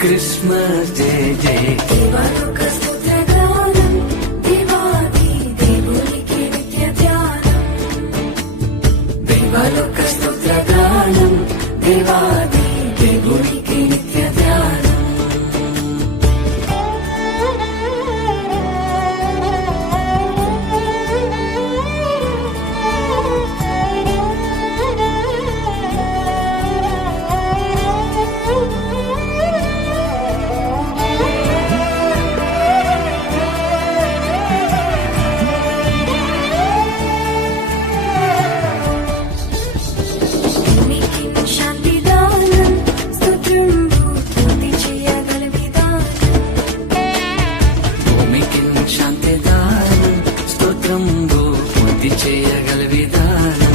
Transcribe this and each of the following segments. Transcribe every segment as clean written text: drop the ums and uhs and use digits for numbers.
Christmas జై జై దేవాలోక స్తోత్రగానం దేవాది దేవునికి నిత్య ధ్యానం దేవాలోక స్తోత్రగానం దేవాది దేవునికి నిత్య ధ్యానం చేయగల విధానం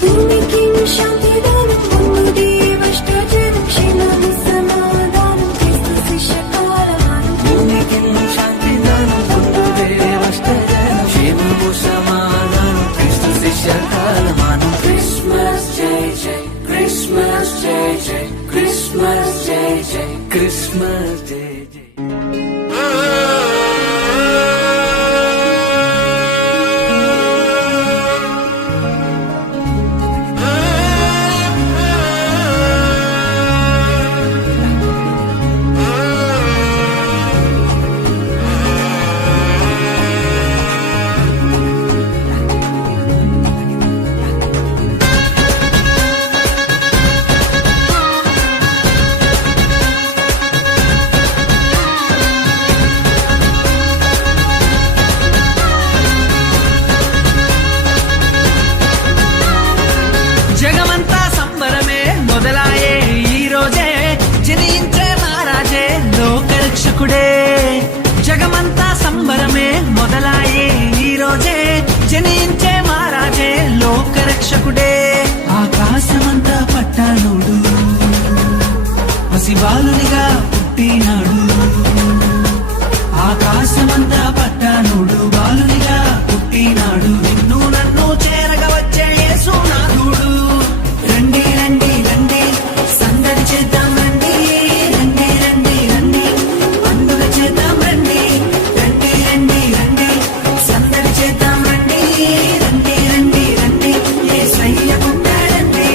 భూమికి శాంతిదానం పొందుడి వష్టాజనం క్షేమము సమాధానం క్రీస్తు శిష్యకాలమానం భూమికి శాంతిదానం పొందుడే వష్టాజనం క్షేమము సమాధానం క్రీస్తు శిష్యకాలమానం క్రిస్మస్ జై జై క్రిస్మస్ జై జై క్రిస్మస్ జై జై క్రిస్మస్ జై జై జగమంతా సంబరమే మొదలాయే ఈ రోజే జనించే మహారాజే లోకరక్షకుడే జగమంతా సంబరమే మొదలాయే ఈ రోజే జనించే మహారాజే లోకరక్షకుడే ఆకాశమంతా పట్టానుడు పసిబాలునిగా పుట్టినాడు ఆకాశమంతా పట్టానుడు బాలునిగా పుట్టినాడు నిన్ను నన్ను చేరగా వచ్చే యేసునాథుడు రండి రండి రండి సందడి చేద్దాం రండి రండి రండి రండి పండుగ చేద్దాం రండి రండి రండి రండి సందడి చేద్దాం రండి రండి రండి రండి యేసయ్య పుట్టాడండి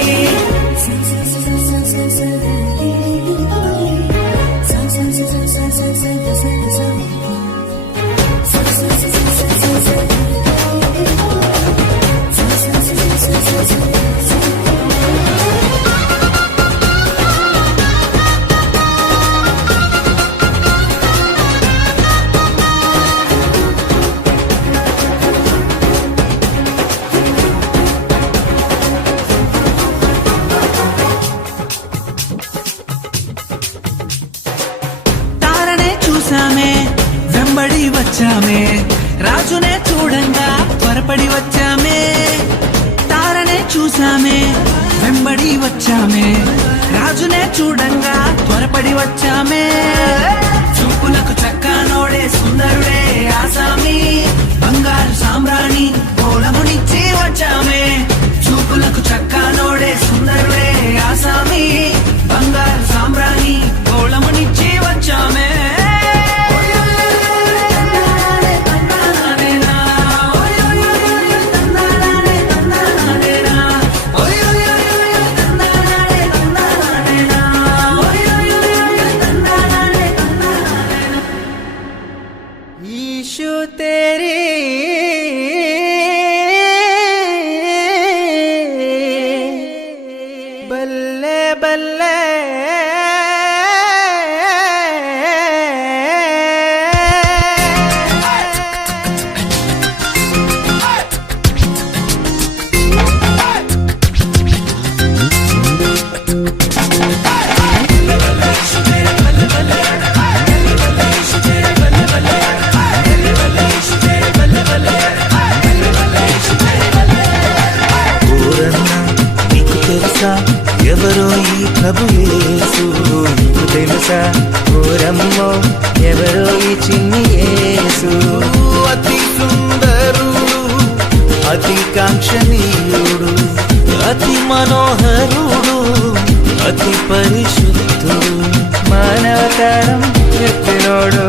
తారనే చూసామే వెంబడి వచ్చామే రాజునే చూడంగా త్వరపడి వచ్చామే తారనే చూసామే వెంబడి వచ్చామే రాజునే చూడంగా త్వరపడి వచ్చామే చూపులకు చక్కనోడే సుందరుడే ఆసామి బంగారు సామ్రాణి కోలమునిచ్చి వచ్చామే చూపులకు చక్కనోడే సుందరుడే ఆసామి బంగారు సామ్రాణి కోలమునిచ్చి వచ్చామే ईशु तेरी बल्ले बल्ले ఎవరో ఈ ప్రభు యేసు నీకు తెలుసా ఓరమ్మో ఎవరో ఈ చిన్ని యేసు అతి సుందరుడు అతి కాంక్షణీయుడు అతి మనోహరుడు అతి పరిశుద్ధుడు, మానవతారం ఎత్తినోడు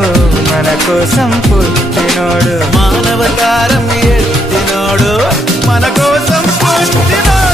మన కోసం పుట్టినోడు, మానవతారం ఎత్తినోడు మన కోసం పుట్టినోడు.